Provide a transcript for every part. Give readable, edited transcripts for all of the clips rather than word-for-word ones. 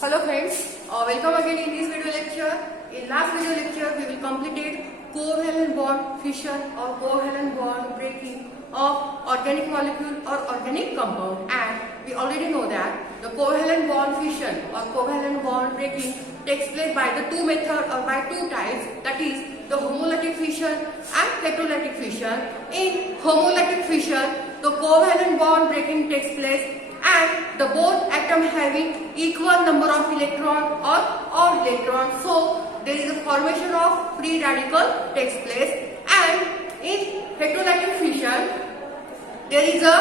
Hello friends, welcome again in this video lecture. In last video lecture, we will completed covalent bond fission or covalent bond breaking of organic molecule or organic compound. And we already know that the covalent bond fission or covalent bond breaking takes place by the two methods or by two types, that is the homolytic fission and heterolytic fission. In homolytic fission, the covalent bond breaking takes place and the both atom having equal number of electron or odd electron, so there is a formation of free radical takes place. And in heterolytic fission, there is a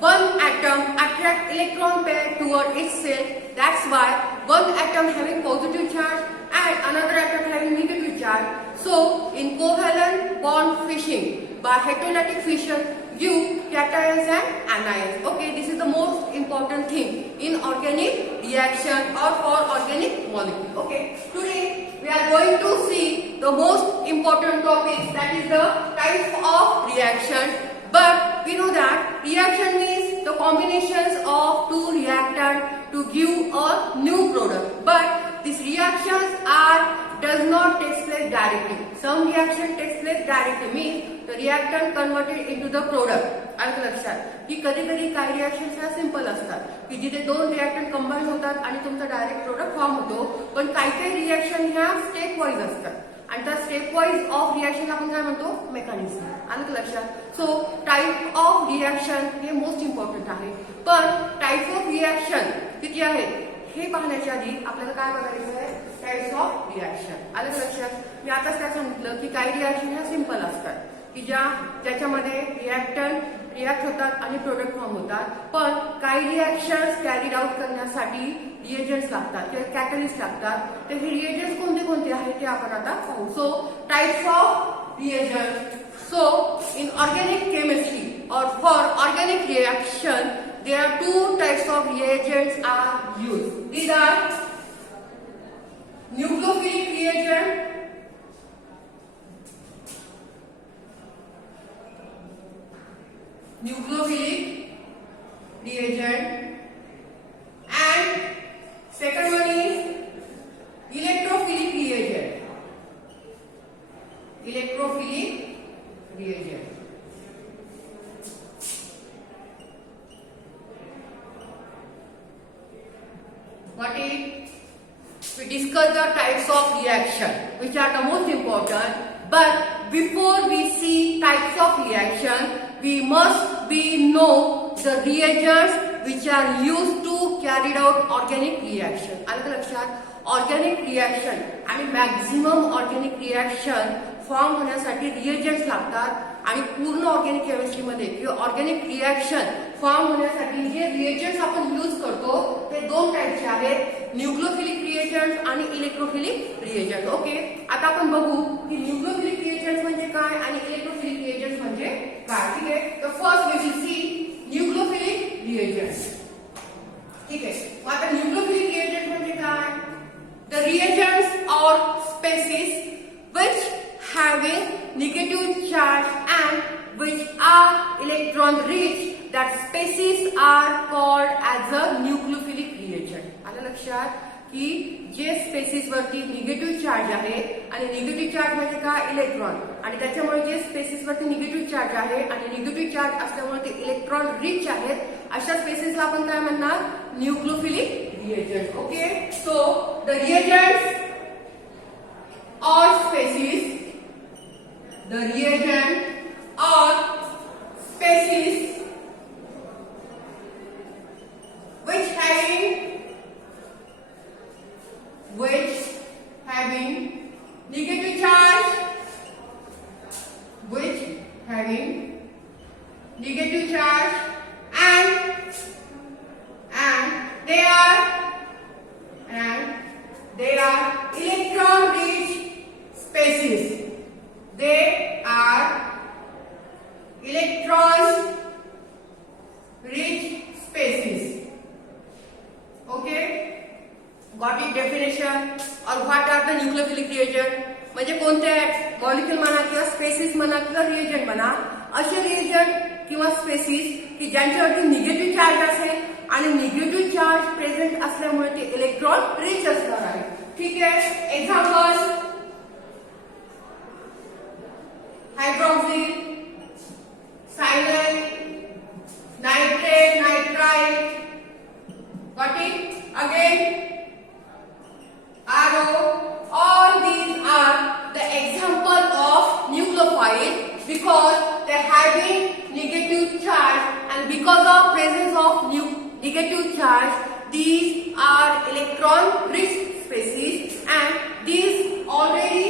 one atom attract electron pair toward itself. That's why one atom having positive charge and another atom having negative charge. So in covalent bond fishing by heterolytic fission, you cations and anions. Okay, this is the most important thing in organic reaction or for organic molecule. Okay, today we are going to see the most important topic, that is the types of reaction. But we know that reaction means the combinations of two reactants to give a new product. But these reactions does not take place directly. Some reaction takes place directly, means the reactant converted into the product. आलं लक्षात की कधी कधी काही reactions ह्या simple असतात की जिथे दोन रिएक्टंट कंबाईन होतात आणि तुमचा डायरेक्ट प्रोडक्ट फॉर्म होतो, पण काही काही रिएक्शन ह्या स्टेप वाईज असतात आणि त्या स्टेप वाईज ऑफ रिएक्शन आपण काय म्हणतो, मेकॅनिझम. आलं लक्षात. सो टाइप ऑफ रिएक्शन हे मोस्ट इम्पॉर्टंट आहे. पण टाइप ऑफ रिएक्शन किती आहेत हे पाहण्याच्या आधी आपल्याला काय बघायचं आहे, टाइप्स ऑफ रिएक्शन. आलं लक्षात. मी आताच काय सांगितलं की काही रिएक्शन ह्या सिंपल असतात की ज्याच्यामध्ये रिएक्टंट रिॲक्ट होतात आणि प्रोडक्ट फॉर्म होतात, पण काही रिएक्शन्स कॅरीड आउट करण्यासाठी रिएजंट्स लागतात किंवा कॅटलिस्ट लागतात. तर हे रिएजंट्स कोणते कोणते आहेत ते आपण आता पाहू. सो types of reagent. So in organic chemistry or for organic reaction, there are two types of reagents are used. These are nucleophilic reagent and second one is electrophilic reagent. What is, we discuss the types of reaction which are the most important, but before we see types of reaction we must know the reagents which are used to carry out organic reaction. आलं लक्षात. Organic reaction आणि maximum organic reaction form होण्यासाठी reagents लागतात आणि पूर्ण organic केमिस्ट्रीमध्ये किंवा organic reaction form होण्यासाठी जे reagents आपण यूज करतो ते दोन टाईपचे आहेत, न्यूक्लियोफिलिक रिएजंट आणि इलेक्ट्रोफिलिक रिएजंट. ओके, आता आपण बघू की न्यूक्लियोफिलिक रिएजंट म्हणजे काय आणि इलेक्ट्रोफिलिक रिएजंट म्हणजे काय. ठीक आहे, तर first we will see nucleophilic reagent. ठीक आहे, मग आता न्यूक्लियोफिलिक रिएजंट म्हणजे काय. The reagents or species which having negative charge and which are electron rich, that species are called as a nucleophilic reagent. आलं लक्षात की जे स्पेसिस वरती निगेटिव्ह चार्ज आहे आणि निगेटिव्ह चार्ज म्हणजे काय, इलेक्ट्रॉन, आणि त्याच्यामुळे जे स्पेसिस वरती निगेटिव्ह चार्ज आहे आणि निगेटिव्ह चार्ज असल्यामुळे ते इलेक्ट्रॉन रिच आहेत, अशा स्पेसिसला आपण काय म्हणणार, nucleophilic reagent. Okay, so the reagents or species, the reagent or species which having negative charge, they are electron rich species. They are electron rich species. Okay, got it definition. और what are the nucleophilic reagent म्हणजे कोणते molecule म्हणा किंवा spaces म्हणा किंवा reagent म्हणा, असे reagent किंवा स्पेसिस की ज्यांच्यावरती निगेटिव्ह चार्ज असेल आणि निगेटिव्ह चार्ज प्रेझेंट असल्यामुळे ते इलेक्ट्रॉन रिच असणार आहे. ठीक आहे. Example hydroxyl, cyanide, nitrate, nitrite. Got it? Again, RO. All these are the example of nucleophile because they having negative charge, and because of presence of negative charge, these are electron-rich species, and these already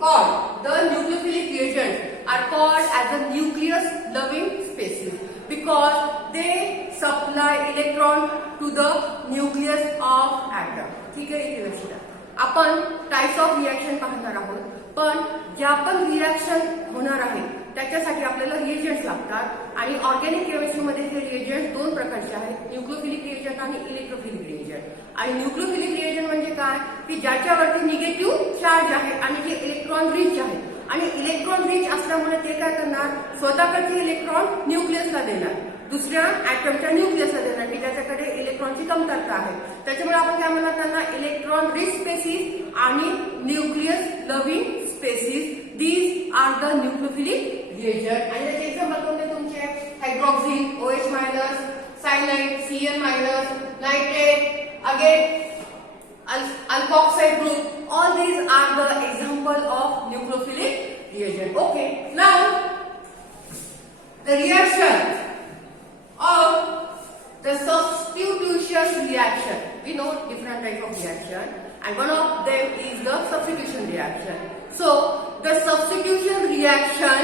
called the nucleophilic reagents are called as the nucleus-loving species because they supply electron to the nucleus of atom. ठीक आहे. इथे लक्षात द्या. आपण types of reaction पाहणार आहोत, पण ज्या पण रिएक्शन होणार आहे त्याच्यासाठी आपल्याला रिएजंट्स लागतात. आणि ऑर्गॅनिक केमिस्ट्रीमध्ये हे रिएजंट दोन प्रकारचे आहेत, न्यूक्लियोफिलिक रिएजंट आणि इलेक्ट्रोफिलिक रिएजंट. आणि न्यूक्लियोफिलिक रिएजंट म्हणजे काय की ज्याच्यावरती निगेटिव्ह चार्ज आहे आणि जे इलेक्ट्रॉन रिच आहे, आणि इलेक्ट्रॉन रिच असल्यामुळे ते काय करणार, स्वतःकडचे इलेक्ट्रॉन न्यूक्लियसला देणार, दुसऱ्या ऍटमच्या न्यूक्लियसला देणार की ज्याच्याकडे इलेक्ट्रॉनची कमतरता आहे. त्याच्यामुळे आपण काय म्हणणार त्यांना इलेक्ट्रॉन रिच स्पेसिस आणि nucleus loving species. These are the nucleophilic reagent. आणि त्याचे एक्झाम्पल कोणते तुमचे, hydroxyl, OH minus, cyanide, Cl minus, nitrate, again alkoxide group. All these are the example of nucleophilic reagent. Okay. Now the reaction of the substitution reaction. We know different type of reaction, and one of them is the substitution reaction. So the substitution reaction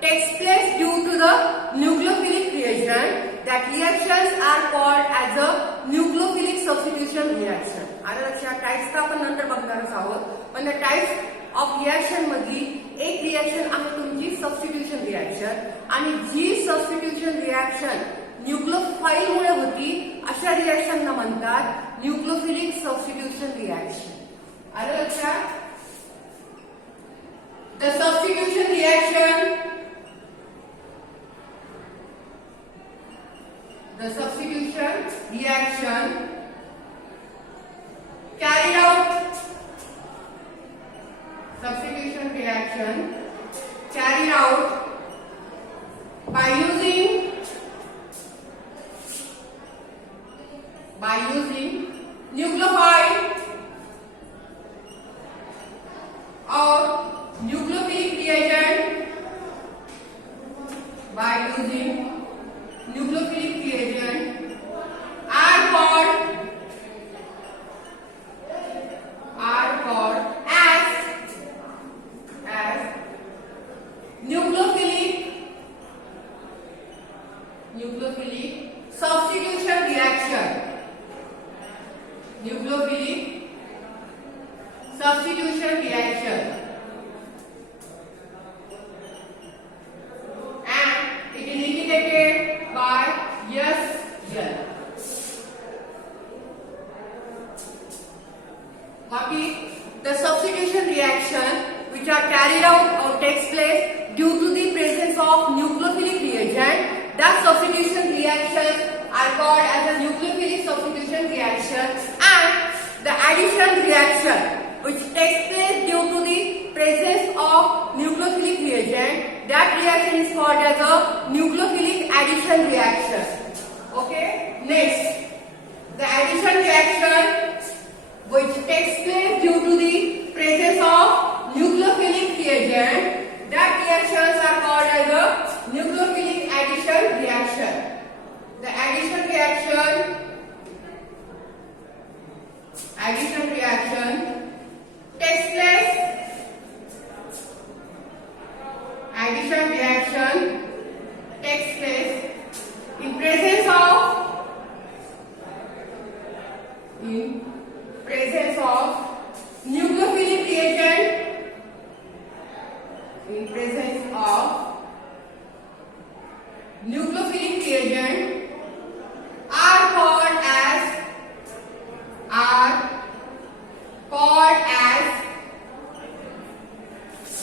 takes place due to the nucleophilic reagent. That reactions are called as a nucleophilic substitution reaction. आलं लक्षात. Types का आपण नंतर बघणारच आहोत, पण त्या types of reaction मधली एक रिएक्शन आहे तुमची सबस्टिट्यूशन रिएक्शन. आणि जी सबस्टिट्यूशन रिएक्शन न्यूक्लियोफाइलमुळे होती अशा रिएक्शनला म्हणतात न्यूक्लियोफिलिक सबस्टिट्यूशन रिएक्शन. आलं लक्षात. The substitution reaction, the substitution reaction carried out, substitution reaction carried out by using nucleophile or nucleophilic reagent, by using nucleophilic reagent are called as nucleophilic substitution reaction. Nucleophilic substitution reaction. And it is indicated by SL. What is the substitution reaction which are carried out or takes place due to the presence of nucleophilic reagent? That substitution reactions are called as a nucleophilic substitution reaction. And the addition reaction which takes place due to the presence of nucleophilic reagent, that reaction is called as a nucleophilic addition reaction. Okay. Next, the addition reaction which takes place due to the presence of nucleophilic reagent, that reactions are called as a nucleophilic addition reaction. The addition reaction takes place. Addition reaction takes place in presence of nucleophilic reagent. In presence of nucleophilic reagent are called as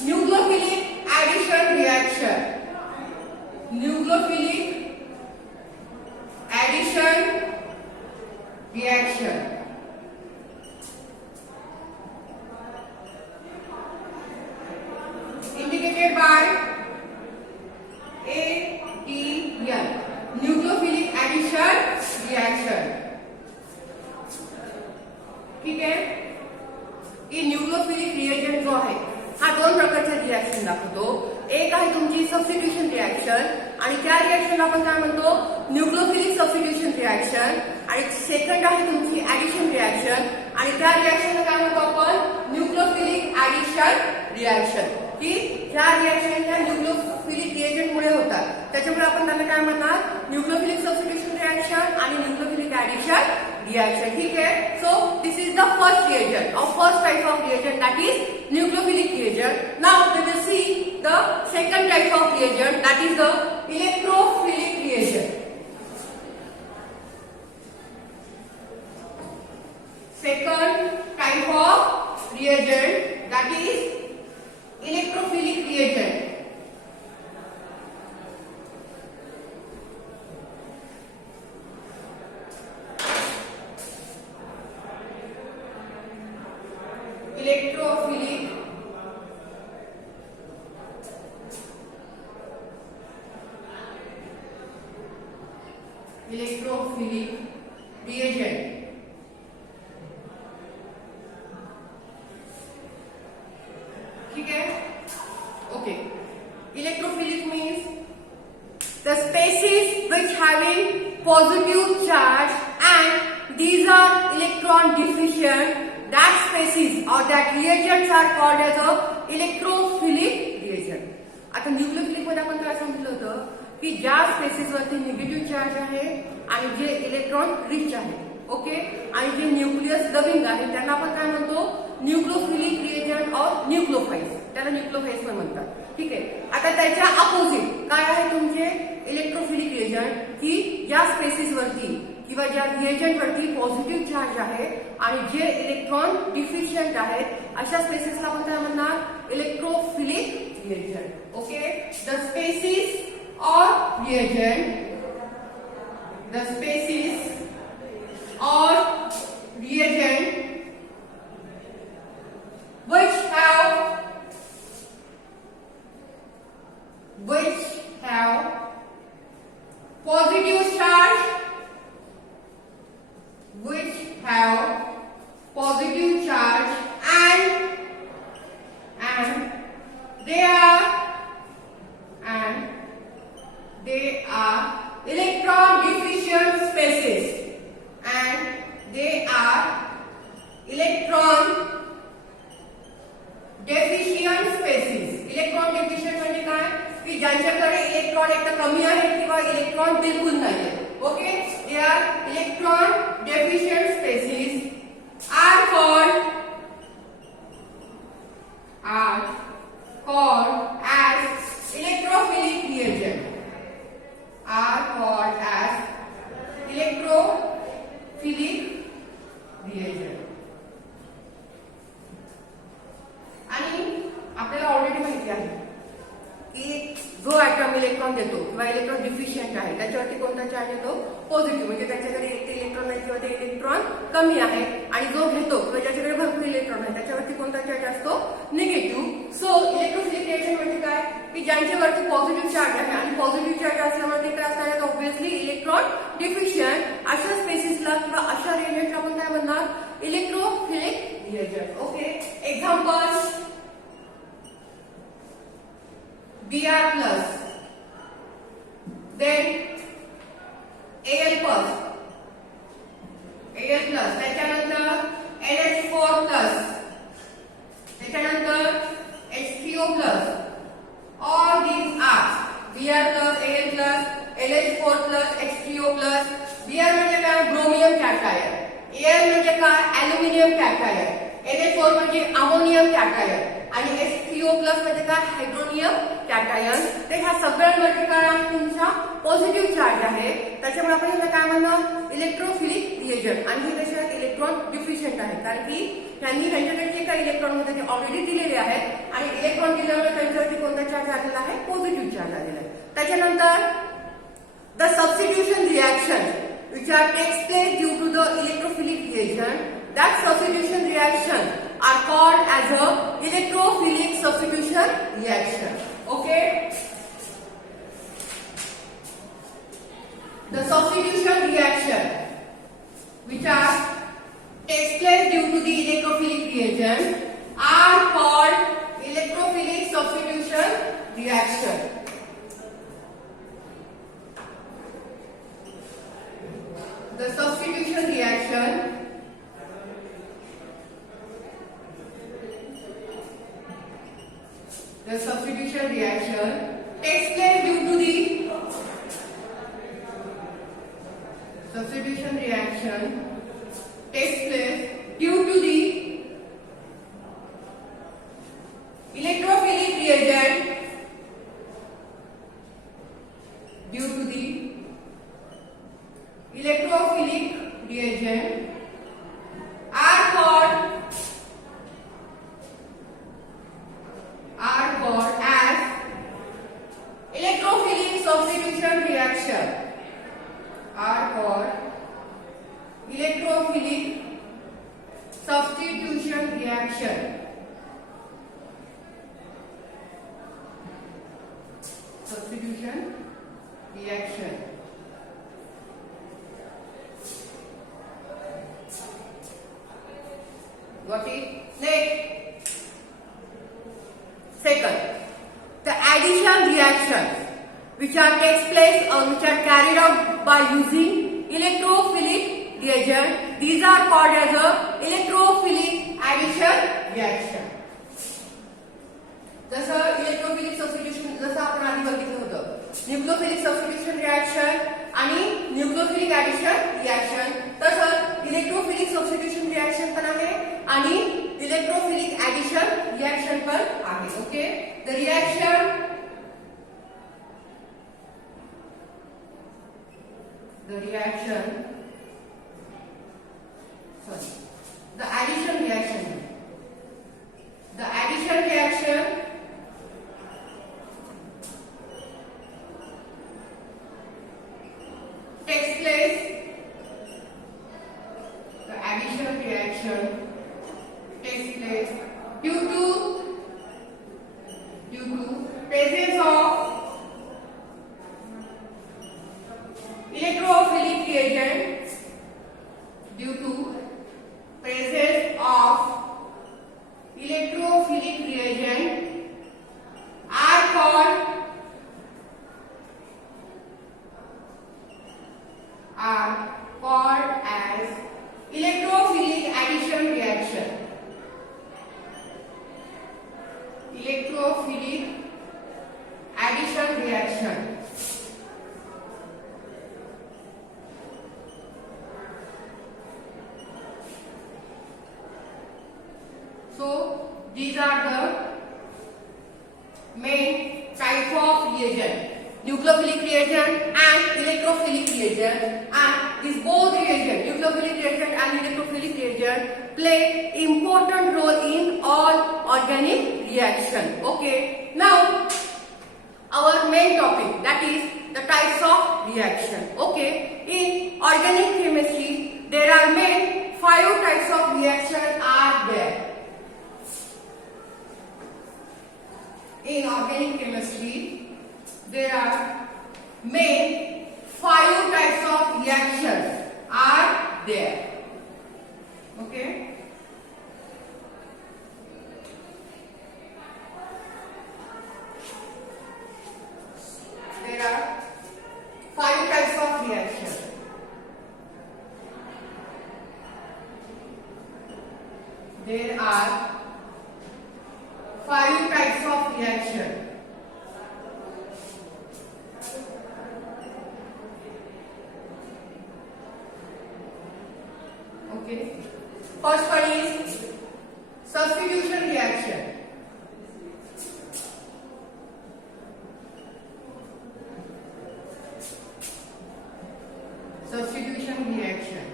nucleophilic addition reaction. Nucleophilic addition ठीक आहे. की nucleophilic reagent जो आहे हा दोन प्रकारचे reaction दाखवतो. एक आहे तुमची सबस्टिट्यूशन रिॲक्शन आणि त्या रिॲक्शनला आपण काय म्हणतो न्यूक्लियोफिलिक सबस्टिट्यूशन रिॲक्शन. आणि सेकंड आहे तुमची ऍडिशन रिॲक्शन आणि त्या रिॲक्शनला काय म्हणतो आपण न्यूक्लियोफिलिक ऍडिशन रिॲक्शन. की ह्या रिॲक्शन ह्या न्यूक्लियोफिलिक रिएजंटमुळे होतात त्याच्यामुळे आपण त्यांना काय म्हणणार न्यूक्लियोफिलिक सबस्टिट्यूशन रिॲक्शन आणि न्यूक्लियोफिलिक ऍडिशन रिॲक्शन. ठीक आहे. So this is the first reagent or first type of reagent, that is nucleophilic reagent. Now we will see the second type of reagent, that is the electrophilic reagent. Second type of reagent, that is electrophilic reagent. Electrophilic reagent. ठीक है. Okay. Electrophilic means the species which having positive charge and these are electron deficient. That species or that reagents are called as a electrophilic reagent. आता nucleophilic मध्ये आपण काय सांगितलं होतं की ज्या स्पेसिस वरती निगेटिव्ह चार्ज आहे आणि जे इलेक्ट्रॉन रिच आहे. ओके. आणि जे न्यूक्लियस लविंग आहे त्यांना आपण काय म्हणतो न्यूक्लियोफिलिक रिएजंट और न्यूक्लियोफाइल्स. त्याला न्यूक्लियोफाइल्स पण म्हणतात. ठीक आहे. आता त्याच्या अपोजिट काय आहे तुमचे इलेक्ट्रोफिलिक रिएजंट की ज्या स्पेसिस वरती किंवा ज्या रिएजंट वरती पॉझिटिव्ह चार्ज आहे आणि जे इलेक्ट्रॉन डिफिशियंट आहेत अशा स्पेसिसला आपण काय म्हणणार electrophilic reagent. Okay. The species or reagent, the species or reagent which have positive charge, which have positive charge and they are electron deficient species and they are electron deficient species. Electron deficient म्हणजे काय की ज्यांच्याकडे electron एकतर कमी आहे किंवा electron बिलकुल नाहीये. Okay. They are electron deficient species are called as electrophilic reagent. Are called as electrophilic reagent. आणि आपल्याला ऑलरेडी माहिती आहे की जो ऍटम इलेक्ट्रॉन देतो किंवा इलेक्ट्रॉन डिफिशियंट आहे त्याच्यावरती कोणता चार्ज येतो पॉझिटिव्ह. म्हणजे त्याच्याकडे एक इलेक्ट्रॉन नाही किंवा ते इलेक्ट्रॉन कमी आहे. आणि जो घेतो किंवा ज्याच्याकडे भरपूर इलेक्ट्रॉन आहे त्याच्यावरती कोणता चार्ज असतो निगेटिव्ह. सो इलेक्ट्रोफिलिक रिएक्शन म्हणजे काय की ज्यांच्यावरती पॉझिटिव्ह चार्ज आहे आणि पॉझिटिव्ह चार्ज असल्यामुळे ते काय असणार ऑब्व्हियसली इलेक्ट्रॉन डिफिशियंट. अशा स्पेसिसला किंवा अशा रिएजंटला आपण काय म्हणणार electrophilic reagent. Okay. Examples Br plus, then Al plus, त्याच्यानंतर NH4 plus, त्याच्यानंतर H3O plus. All these are Br plus, Al plus, LH4 plus, H3O plus. Br म्हणजे काय ब्रोमियम कॅटायन, Al म्हणजे काय ॲल्युमिनियम कॅटायन, NH4 म्हणजे अमोनियम कॅटायन आणि H3O plus म्हणजे काय हायड्रोनियम कॅटायन. तर ह्या सगळ्यांमध्ये काय आहे तुमचा पॉझिटिव्ह चार्ज आहे त्याच्यामुळे आपण याला काय म्हणणार इलेक्ट्रोफिलिक रिएजंट. आणि हे कसे आहेत इलेक्ट्रॉन डिफिशियंट आहेत कारण की त्यांनी त्यांच्याकडे जे काही इलेक्ट्रॉन होते ते ऑलरेडी दिलेले आहेत आणि इलेक्ट्रॉन दिल्यामुळे त्यांच्यावरती कोणता चार्ज आलेला आहे पॉझिटिव्ह चार्ज आलेला आहे. त्याच्यानंतर the substitution reaction which are takes place due to the electrophilic reagent, that substitution reaction are called as a electrophilic substitution reaction. Okay. The substitution reaction which are takes place due to the electrophilic reagent are called electrophilic substitution reaction. The substitution reaction takes place due to the substitution reaction takes place due to the electrophilic reagent are called as electrophilic substitution reaction. Are called electrophilic substitution reaction. Substitution reaction. Got it? Next. Second, the addition reactions which are carried out by using electrophilic reagent. These are called as a electrophilic addition reaction. जसं electrophilic substitution जसं आपण आधी बघितलं होतं nucleophilic substitution reaction आणि nucleophilic addition reaction, तसंच electrophilic substitution reaction पण आहे आणि इलेक्ट्रोफिलिक ऍडिशन रिएक्शन पण आहे. Okay, the reaction the addition reaction takes place due to presence of electrophilic reagent. Due to presence of electrophilic reagent are called as electrophilic addition reaction. Electrophilic addition reaction. So these are the main type of reagent: nucleophilic reagent and electrophilic reagent. And these both reagent, nucleophilic reagent and electrophilic reagent, play important role in all organic reaction. Okay, now our main topic, that is the types of reaction. Okay, in organic chemistry there are main 5 types of reaction are there. In organic chemistry, there are main 5 types of reactions are there. Okay. There are 5 types of reactions. There are 5 types of reaction. Okay. First one is substitution reaction. Substitution reaction.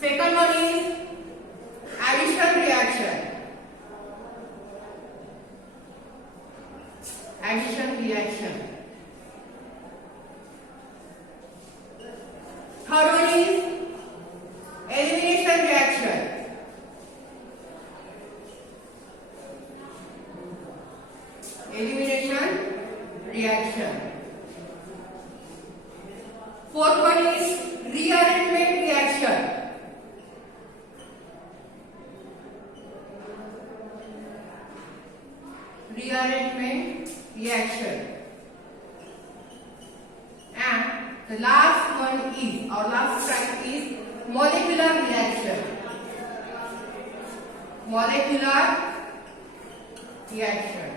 Second one is addition reaction. Addition reaction. Third one is elimination reaction. Elimination reaction. Fourth one is rearrangement reaction. rearrangement reaction. And the last one is, our last type is molecular reaction. Molecular reaction.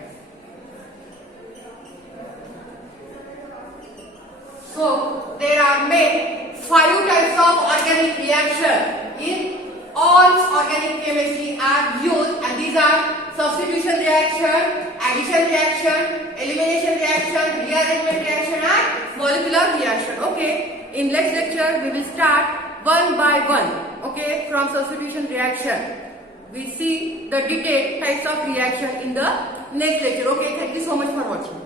So there are made 5 types of organic reaction in all organic chemistry are used, and these are substitution reaction, addition reaction, elimination reaction, rearrangement reaction, and molecular reaction. Okay, in next lecture we will start one by one. Okay, from substitution reaction we see the detailed types of reaction in the next lecture. Okay, thank you so much for watching.